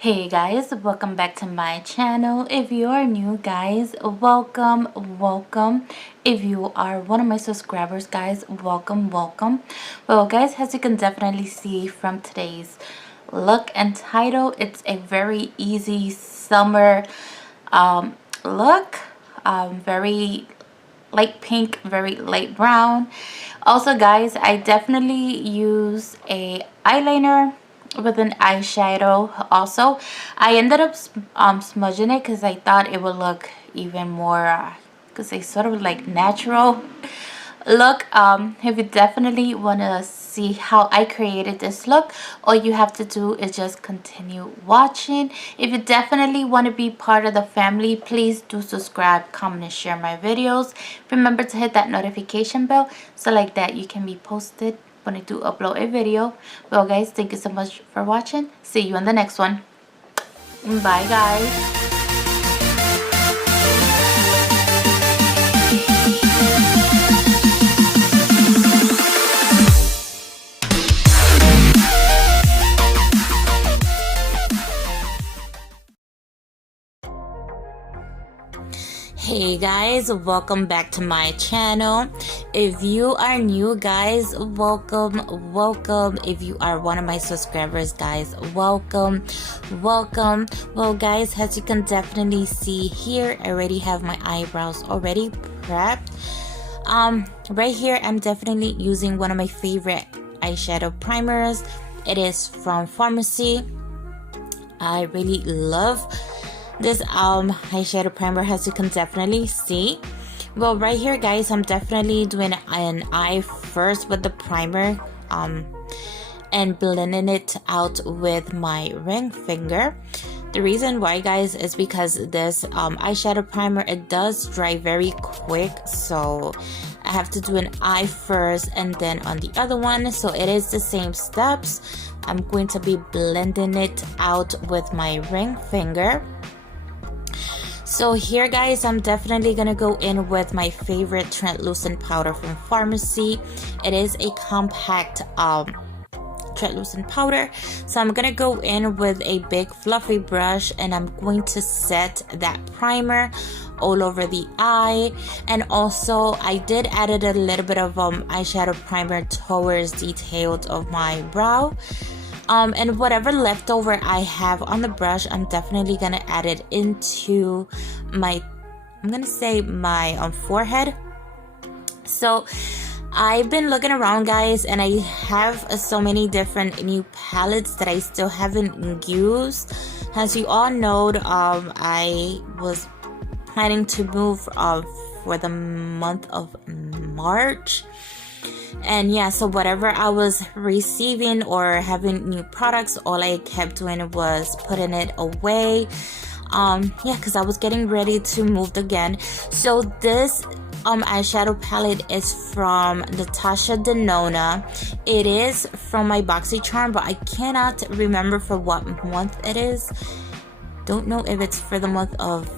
Hey guys, welcome back to my channel. If you are new guys, welcome. If you are one of my subscribers guys, welcome. Well guys, as you can definitely see from today's look and title, it's a very easy summer look. Very light pink, very light brown. Also guys, I definitely use a eyeliner with an eyeshadow. Also, I ended up smudging it because I thought it would look even more because they sort of like natural look. If you definitely want to see how I created this look, all you have to do is just continue watching. If you definitely want to be part of the family, please do subscribe, comment, and share my videos. Remember to hit that notification bell so like that you can be posted when I do upload a video. Well guys, thank you so much for watching. See you in the next one. Bye guys. Hey guys, welcome back to my channel. If you are new guys, welcome. If you are one of my subscribers guys, welcome. Well guys, as you can definitely see here, I already have my eyebrows already prepped. Right here I'm definitely using one of my favorite eyeshadow primers. It is from Farmasi. I really love this eyeshadow primer, as you can definitely see. Well, right here guys, I'm definitely doing an eye first with the primer and blending it out with my ring finger. The reason why guys is because this eyeshadow primer, it does dry very quick, so I have to do an eye first and then on the other one. So it is the same steps. I'm going to be blending it out with my ring finger. So here guys, I'm definitely gonna go in with my favorite translucent powder from Farmasi. It is a compact translucent powder. So I'm gonna go in with a big fluffy brush and I'm going to set that primer all over the eye. And also I did added a little bit of eyeshadow primer towards the tail of my brow. And whatever leftover I have on the brush, I'm definitely gonna add it into my, I'm gonna say my forehead. So I've been looking around guys, and I have so many different new palettes that I still haven't used. As you all know, I was planning to move for the month of March. And yeah, so whatever I was receiving or having new products, all I kept doing was putting it away. Yeah, because I was getting ready to move again. So this eyeshadow palette is from Natasha Denona. It is from my boxy charm, but I cannot remember for what month it is. Don't know if it's for the month of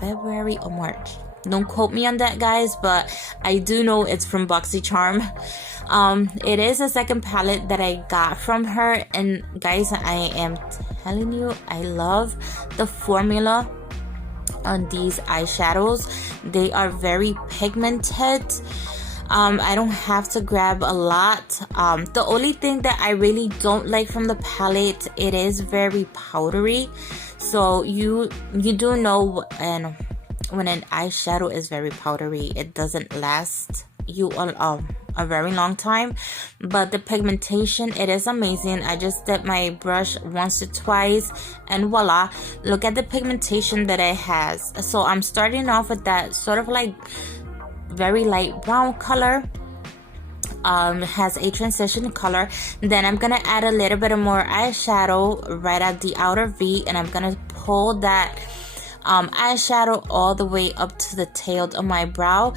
February or March. Don't quote me on that guys, but I do know it's from Boxy Charm. It is a second palette that I got from her, and guys, I am telling you, I love the formula on these eyeshadows. They are very pigmented. I don't have to grab a lot. The only thing that I really don't like from the palette, it is very powdery. So you do know, and when an eyeshadow is very powdery, it doesn't last you a very long time. But the pigmentation, it is amazing. I just dipped my brush once or twice and voila, look at the pigmentation that it has. So I'm starting off with that sort of like very light brown color. It has a transition color. Then I'm gonna add a little bit of more eyeshadow right at the outer V, and I'm gonna pull that eyeshadow all the way up to the tail of my brow.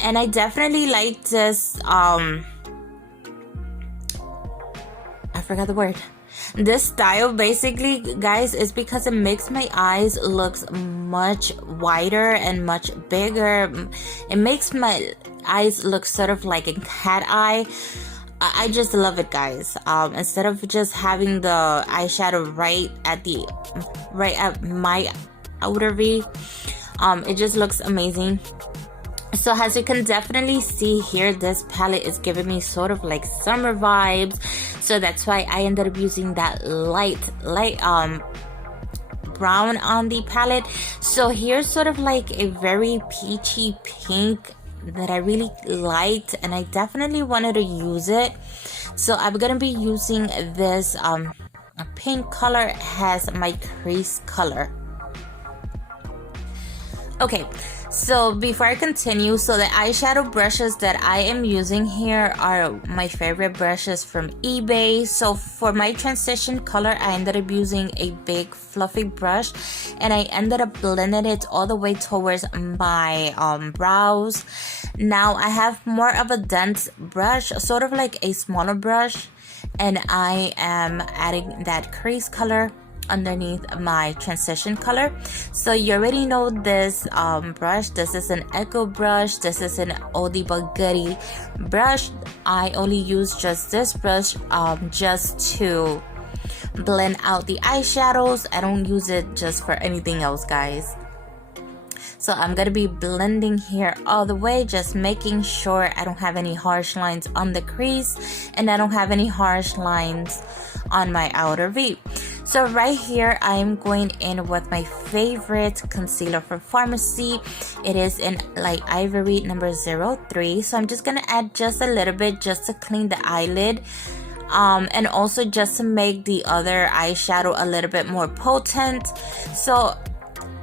And I definitely like this I forgot the word. This style basically guys is because it makes my eyes look much wider and much bigger. It makes my eyes look sort of like a cat eye. I just love it, guys. Instead of just having the eyeshadow right at my outer V, it just looks amazing. So as you can definitely see here, this palette is giving me sort of like summer vibes. So that's why I ended up using that light brown on the palette. So here's sort of like a very peachy pink that I really liked, and I definitely wanted to use it. So I'm gonna be using this pink color as my crease color. Okay, so before I continue, so the eyeshadow brushes that I am using here are my favorite brushes from eBay. So for my transition color, I ended up using a big fluffy brush, and I ended up blending it all the way towards my brows. Now I have more of a dense brush, sort of like a smaller brush, and I am adding that crease color underneath my transition color. So you already know this brush. This is an Echo brush. This is an oldie but goodie brush. I only use just this brush just to blend out the eyeshadows. I don't use it just for anything else, guys. So I'm gonna be blending here all the way, just making sure I don't have any harsh lines on the crease and I don't have any harsh lines on my outer V. So right here, I am going in with my favorite concealer from Farmasi. It is in light ivory number 03. So I'm just gonna add just a little bit just to clean the eyelid. And also just to make the other eyeshadow a little bit more potent. So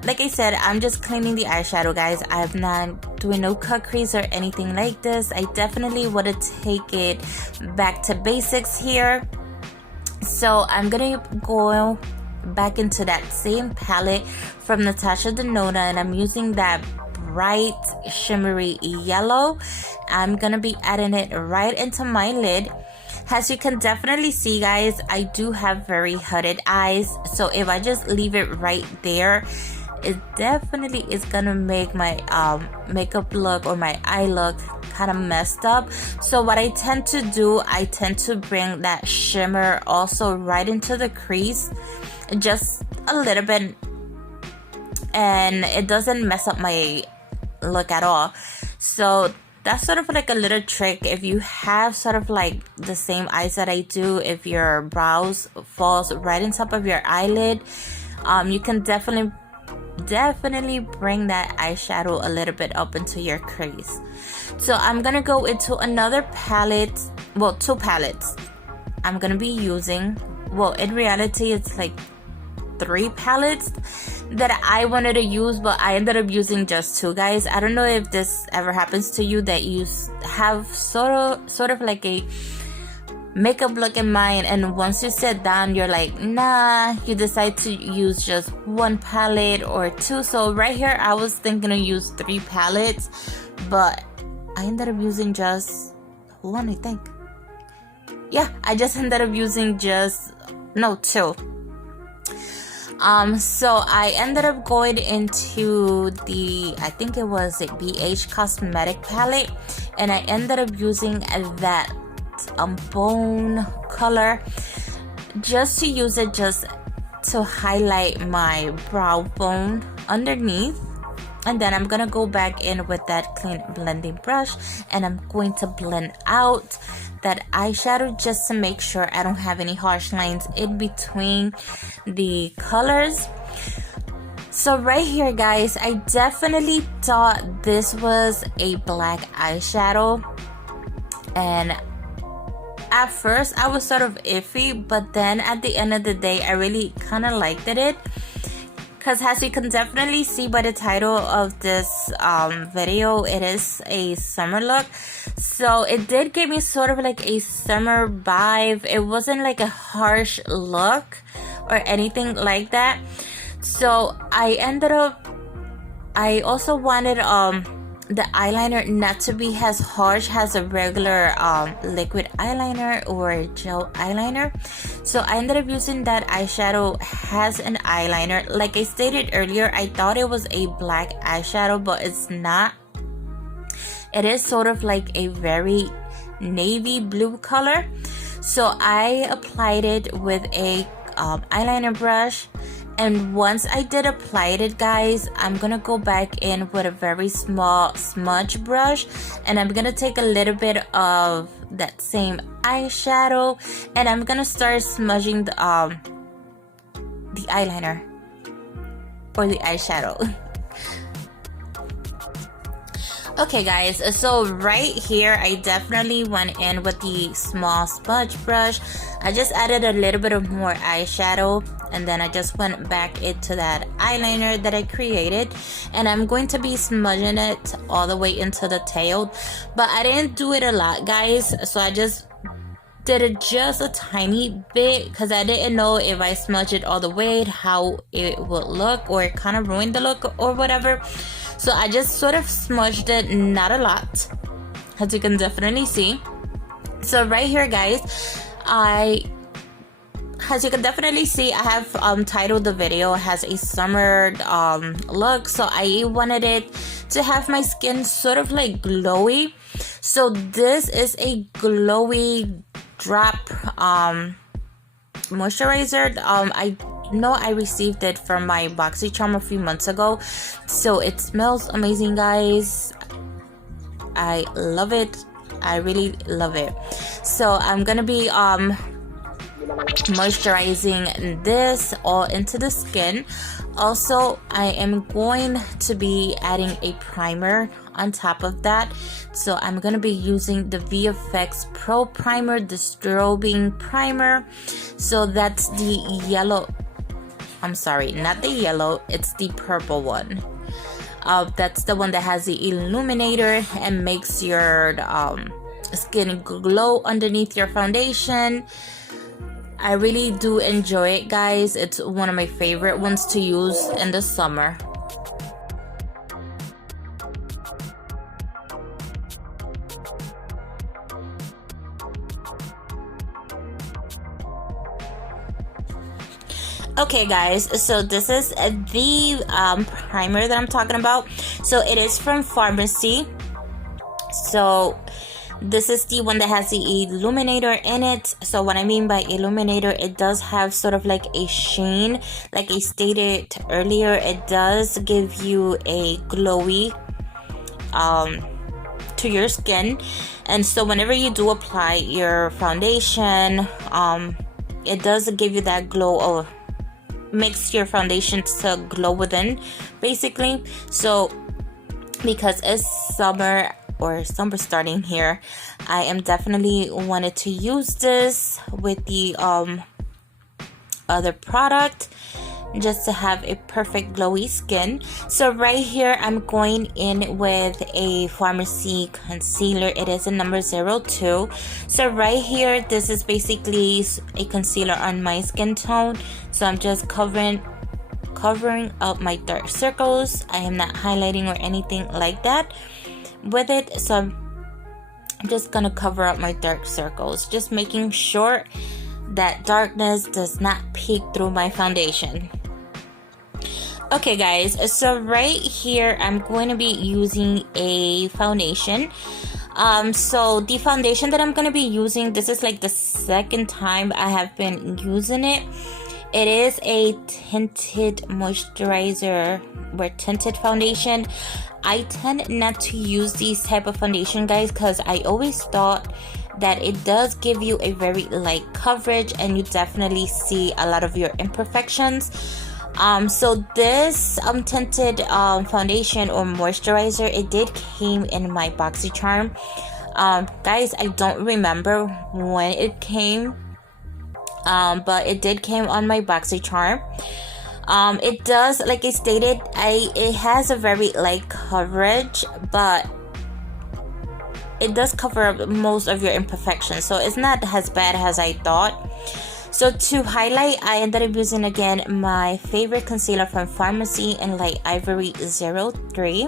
like I said, I'm just cleaning the eyeshadow, guys. I'm not doing no cut crease or anything like this. I definitely want to take it back to basics here. So I'm gonna go back into that same palette from Natasha Denona, and I'm using that bright shimmery yellow. I'm gonna be adding it right into my lid. As you can definitely see, guys, I do have very hooded eyes, so if I just leave it right there, it definitely is gonna make my makeup look or my eye look kind of messed up. So what I tend to do, I tend to bring that shimmer also right into the crease, just a little bit, and it doesn't mess up my look at all. So that's sort of like a little trick. If you have sort of like the same eyes that I do, if your brows falls right on top of your eyelid, you can definitely bring that eyeshadow a little bit up into your crease. So I'm gonna go into another palette, well, two palettes I'm gonna be using. Well, in reality it's like 3 palettes that I wanted to use, but I ended up using just 2, guys. I don't know if this ever happens to you, that you have sort of like a makeup look in mind, and once you sit down you're like, nah, you decide to use just 1 palette or 2. So right here I was thinking to use 3 palettes, but I ended up using just 1, I think. Yeah, I just ended up using just 2. So I ended up going into the, I think it was a BH Cosmetic palette, and I ended up using that bone color just to use it just to highlight my brow bone underneath. And then I'm gonna go back in with that clean blending brush, and I'm going to blend out that eyeshadow just to make sure I don't have any harsh lines in between the colors. So right here, guys, I definitely thought this was a black eyeshadow, and at first I was sort of iffy, but then at the end of the day I really kind of liked it, because as you can definitely see by the title of this video, it is a summer look. So it did give me sort of like a summer vibe. It wasn't like a harsh look or anything like that. So I also wanted the eyeliner not to be as harsh as a regular liquid eyeliner or gel eyeliner. So I ended up using that eyeshadow as an eyeliner. Like I stated earlier, I thought it was a black eyeshadow, but it's not. It is sort of like a very navy blue color. So I applied it with a eyeliner brush, and once I did apply it, guys, I'm gonna go back in with a very small smudge brush, and I'm gonna take a little bit of that same eyeshadow, and I'm gonna start smudging the eyeliner or the eyeshadow. Okay guys, so right here I definitely went in with the small smudge brush. I just added a little bit of more eyeshadow, and then I just went back into that eyeliner that I created, and I'm going to be smudging it all the way into the tail. But I didn't do it a lot, guys, so I just did it just a tiny bit because I didn't know if I smudged it all the way how it would look, or it kind of ruined the look or whatever. So I just sort of smudged it, not a lot, as you can definitely see. So right here, guys, as you can definitely see, I have titled the video has a summer look. So I wanted it to have my skin sort of like glowy. So this is a glowy drop moisturizer. I know I received it from my BoxyCharm a few months ago, so it smells amazing, guys. I love it. I really love it. So I'm gonna be moisturizing this all into the skin. Also, I am going to be adding a primer on top of that. So I'm going to be using the VFX Pro Primer, the Strobe Primer. So that's the yellow, I'm sorry, not the yellow, it's the purple one. That's the one that has the illuminator and makes your skin glow underneath your foundation. I really do enjoy it, guys. It's one of my favorite ones to use in the summer. Okay guys, so this is the primer that I'm talking about. So it is from Farmasi. So this is the one that has the illuminator in it. So what I mean by illuminator, it does have sort of like a sheen. Like I stated earlier, it does give you a glowy to your skin. And so whenever you do apply your foundation, it does give you that glow, or makes your foundation to glow within, basically. So because it's summer, or summer starting here, I am definitely wanted to use this with the other product just to have a perfect glowy skin. So right here I'm going in with a Farmasi concealer. It is a number 02. So right here, this is basically a concealer on my skin tone. So I'm just covering up my dark circles. I am not highlighting or anything like that with it. So I'm just gonna cover up my dark circles, just making sure that darkness does not peek through my foundation. Okay guys, so right here I'm going to be using a foundation. So the foundation that I'm going to be using, this is like the second time I have been using it. It is a tinted moisturizer or tinted foundation. I tend not to use these type of foundation, guys, because I always thought that it does give you a very light coverage and you definitely see a lot of your imperfections. So this tinted foundation or moisturizer, it did came in my BoxyCharm. Guys, I don't remember when it came, but it did came on my BoxyCharm. It does, like I stated, it has a very light coverage, but it does cover up most of your imperfections, so it's not as bad as I thought. So to highlight, I ended up using again my favorite concealer from Farmasi in light ivory 03.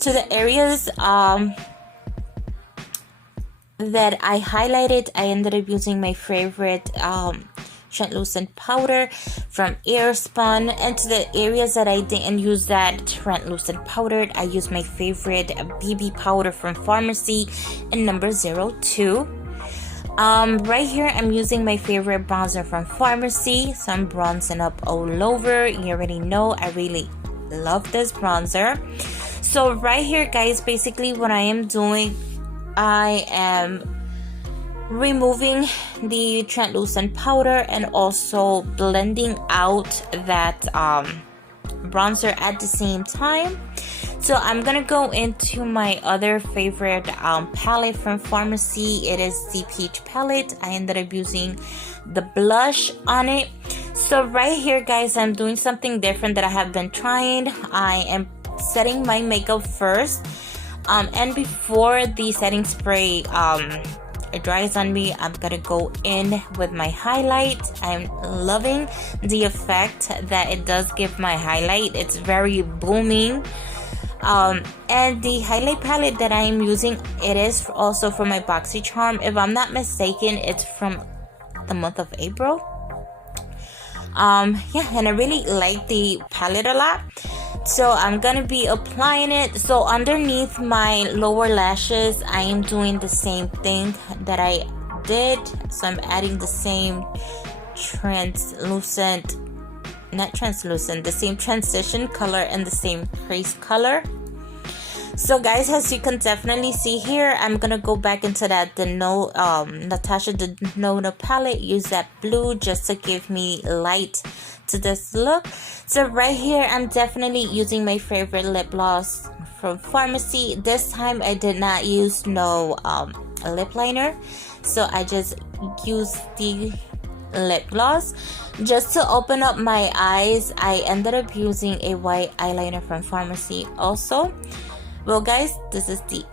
To the areas that I highlighted, I ended up using my favorite translucent powder from Spun. And to the areas that I didn't use that translucent powder, I used my favorite BB powder from Farmasi in number 02. Right here I'm using my favorite bronzer from Farmasi, so I'm bronzing up all over. You already know I really love this bronzer. So right here, guys, basically what I am doing, I am removing the translucent powder and also blending out that bronzer at the same time. So I'm gonna go into my other favorite palette from Farmasi. It is the peach palette. I ended up using the blush on it. So right here, guys, I'm doing something different that I have been trying. I am setting my makeup first, and before the setting spray it dries on me, I'm gonna go in with my highlight. I'm loving the effect that it does give my highlight. It's very booming. And the highlight palette that I am using, it is also from my Boxy charm. If I'm not mistaken, it's from the month of April. Yeah, and I really like the palette a lot. So I'm gonna be applying it. So underneath my lower lashes, I am doing the same thing that I did. So I'm adding the same translucent, not translucent, the same transition color and the same crease color. So guys, as you can definitely see here, I'm gonna go back into that Natasha Denona palette, use that blue just to give me light to this look. So right here, I'm definitely using my favorite lip gloss from Farmasi. This time I did not use no lip liner, so I just used the lip gloss just to open up my eyes. I ended up using a white eyeliner from Farmasi also. Well guys, this is the